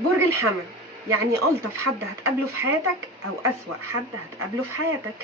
برج الحمل، يعني ألطف حد هتقابله في حياتك أو أسوأ حد هتقابله في حياتك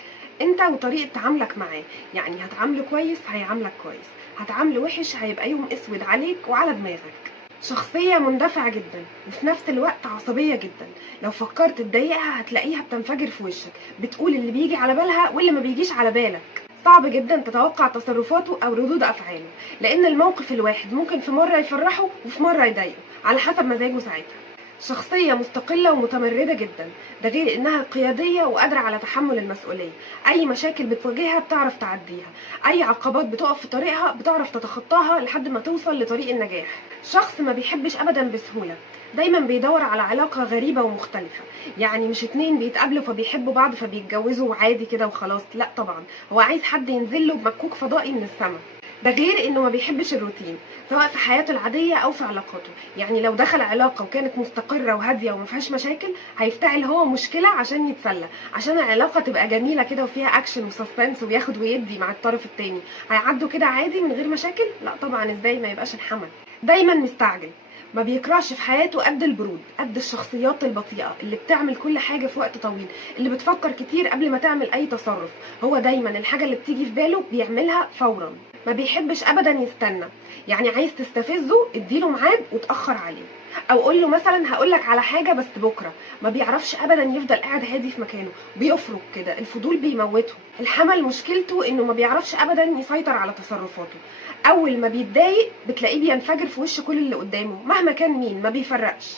انت وطريقة تعاملك معاه. يعني هتعامله كويس هيعاملك كويس، هتعامله وحش هيبقى يوم اسود عليك وعلى دماغك. شخصية مندفعة جدا وفي نفس الوقت عصبية جدا، لو فكرت تضايقها هتلاقيها بتنفجر في وشك، بتقول اللي بيجي على بالها واللي ما بيجيش على بالك. صعب جدا تتوقع تصرفاته أو ردود أفعاله، لأن الموقف الواحد ممكن في مرة يفرحه وفي مرة يضايقه على حسب مزاجه ساعتها. شخصية مستقلة ومتمردة جدا، ده غير انها قيادية وقادرة على تحمل المسؤولية. اي مشاكل بتواجهها بتعرف تعديها، اي عقبات بتقف في طريقها بتعرف تتخطاها لحد ما توصل لطريق النجاح. شخص ما بيحبش ابدا بسهولة، دايما بيدور على علاقة غريبة ومختلفة. يعني مش اتنين بيتقابلوا فبيحبوا بعض فبيتجوزوا عادي كده وخلاص، لا طبعا، هو عايز حد ينزل له بمكوك فضائي من السما. ده غير انه ما بيحبش الروتين، سواء في حياته العادية او في علاقاته. يعني لو دخل علاقة وكانت مستقرة وهادية وما فيهاش مشاكل هيفتعل هو مشكلة عشان يتسلى، عشان العلاقة تبقى جميلة كده وفيها اكشن وسسبنس وياخد ويدي مع الطرف التاني. هيعدوا كده عادي من غير مشاكل؟ لا طبعا، ازاي ما يبقاش الحمل. دايما مستعجل، ما بيكرهش في حياته قد البرود، قد الشخصيات البطيئة اللي بتعمل كل حاجة في وقت طويل، اللي بتفكر كتير قبل ما تعمل اي تصرف. هو دايما الحاجة اللي بتيجي في باله بيعملها فورا، ما بيحبش ابدا يستنى. يعني عايز تستفزه اديله ميعاد وتاخر عليه، او قول له مثلا هقولك على حاجه بس بكره. ما بيعرفش ابدا يفضل قاعد هادي في مكانه، بيفرك كده، الفضول بيموته. الحمل مشكلته انه ما بيعرفش ابدا يسيطر على تصرفاته، اول ما بيتضايق بتلاقيه بينفجر في وش كل اللي قدامه مهما كان مين، ما بيفرقش.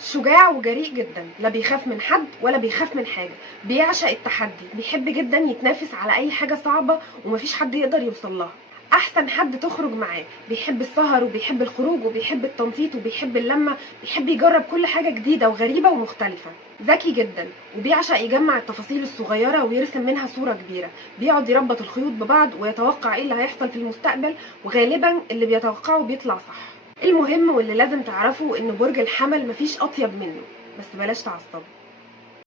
شجاع وجريء جدا، لا بيخاف من حد ولا بيخاف من حاجه، بيعشق التحدي، بيحب جدا يتنافس على اي حاجه صعبه ومفيش حد يقدر يوصل لها. احسن حد تخرج معاه، بيحب السهر وبيحب الخروج وبيحب التنطيط وبيحب اللمه، بيحب يجرب كل حاجه جديده وغريبه ومختلفه. ذكي جدا وبيعشق يجمع التفاصيل الصغيره ويرسم منها صوره كبيره، بيقعد يربط الخيوط ببعض ويتوقع ايه اللي هيحصل في المستقبل، وغالبا اللي بيتوقعه بيطلع صح. المهم واللي لازم تعرفه ان برج الحمل مفيش اطيب منه، بس بلاش تعصبه.